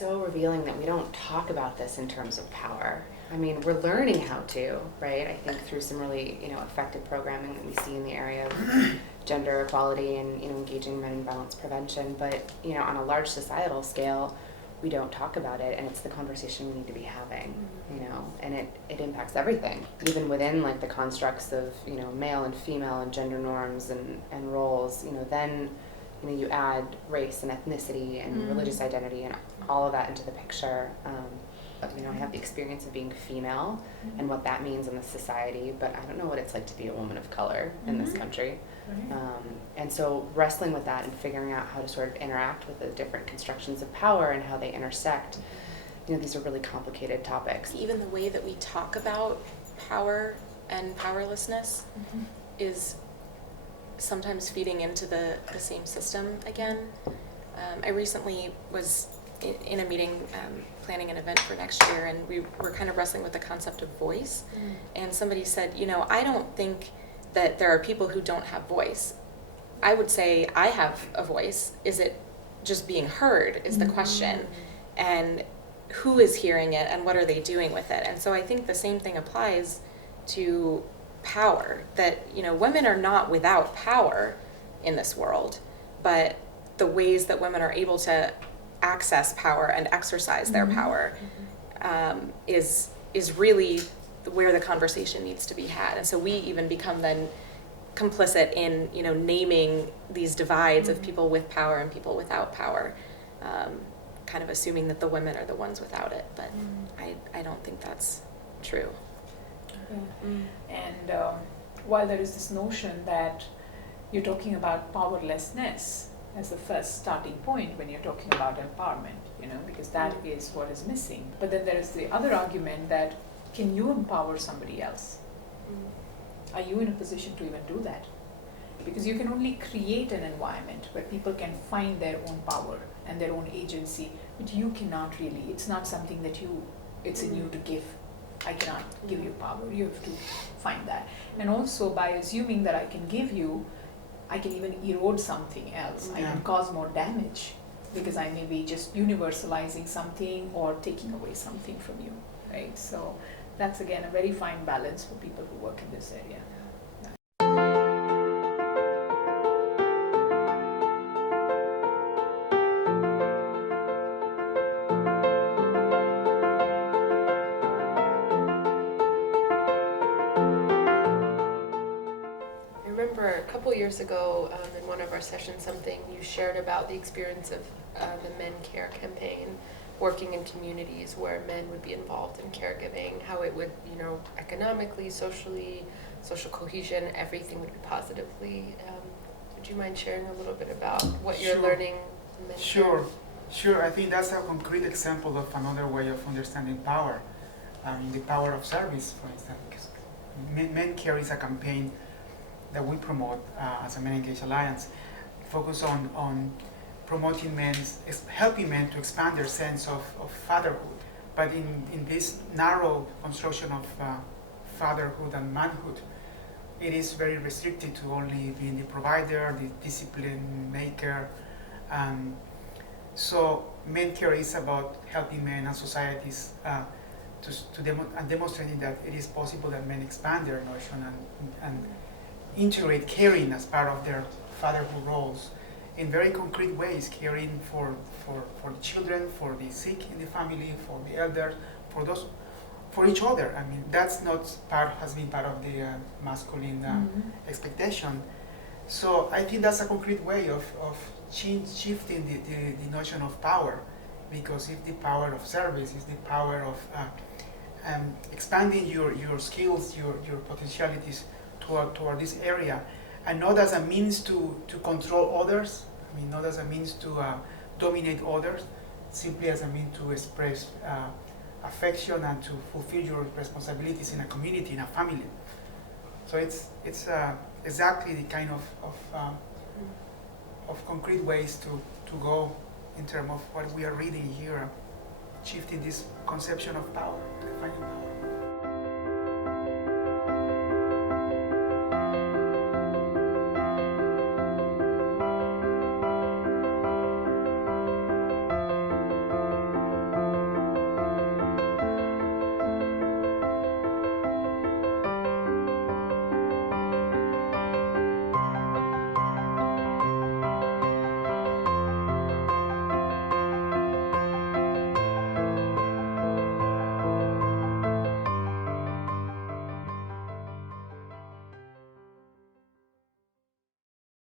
so revealing that we don't talk about this in terms of power. I mean, we're learning how to, right? I think through some really, effective programming that we see in the area of gender equality and, engaging men in violence prevention. But, on a large societal scale, we don't talk about it, and it's the conversation we need to be having, and it impacts everything, even within like the constructs of, male and female and gender norms and roles, then, you add race and ethnicity and religious identity and all of that into the picture. I have the experience of being female and what that means in the society, but I don't know what it's like to be a woman of color in this country. And so wrestling with that and figuring out how to sort of interact with the different constructions of power and how they intersect, these are really complicated topics. Even the way that we talk about power and powerlessness is sometimes feeding into the same system again. I recently was in a meeting planning an event for next year, and we were kind of wrestling with the concept of voice. And somebody said, I don't think that there are people who don't have voice. I would say I have a voice. Is it just being heard is the question. And who is hearing it and what are they doing with it? And so I think the same thing applies to power, that women are not without power in this world, but the ways that women are able to access power and exercise their power is really where the conversation needs to be had. And so we even become then complicit in naming these divides of people with power and people without power, kind of assuming that the women are the ones without it, but I don't think that's true. And while there is this notion that you're talking about powerlessness as the first starting point when you're talking about empowerment, because that is what is missing. But then there is the other argument that, can you empower somebody else? Are you in a position to even do that? Because you can only create an environment where people can find their own power and their own agency, but you cannot really. It's not something that it's in you to give. I cannot give you power. You have to find that. And also, by assuming that I can give you, I can even erode something else. I can cause more damage because I may be just universalizing something or taking away something from you, right? So that's again a very fine balance for people who work in this area. A couple years ago, in one of our sessions, you shared about the experience of the Men Care campaign, working in communities where men would be involved in caregiving, how it would, economically, socially, social cohesion, everything would be positively. Would you mind sharing a little bit about what you're learning in Men Care? Sure. I think that's a concrete example of another way of understanding power. The power of service, for instance. Because Men Care is a campaign that we promote as a Men Engaged Alliance, focus on promoting helping men to expand their sense of fatherhood. But in this narrow construction of fatherhood and manhood, it is very restricted to only being the provider, the discipline maker. So Men Care is about helping men and societies and demonstrating that it is possible that men expand their notion and integrate caring as part of their fatherhood roles in very concrete ways, caring for the children, for the sick in the family, for the elders, for each other. I mean, that's not has been part of the masculine expectation. So I think that's a concrete way of shifting the notion of power, because if the power of service is the power of expanding your skills, your potentialities toward this area, and not as a means to control others. I mean, not as a means to dominate others, simply as a means to express affection and to fulfill your responsibilities in a community, in a family. So it's exactly the kind of concrete ways to go in terms of what we are reading here, shifting this conception of power, defining power.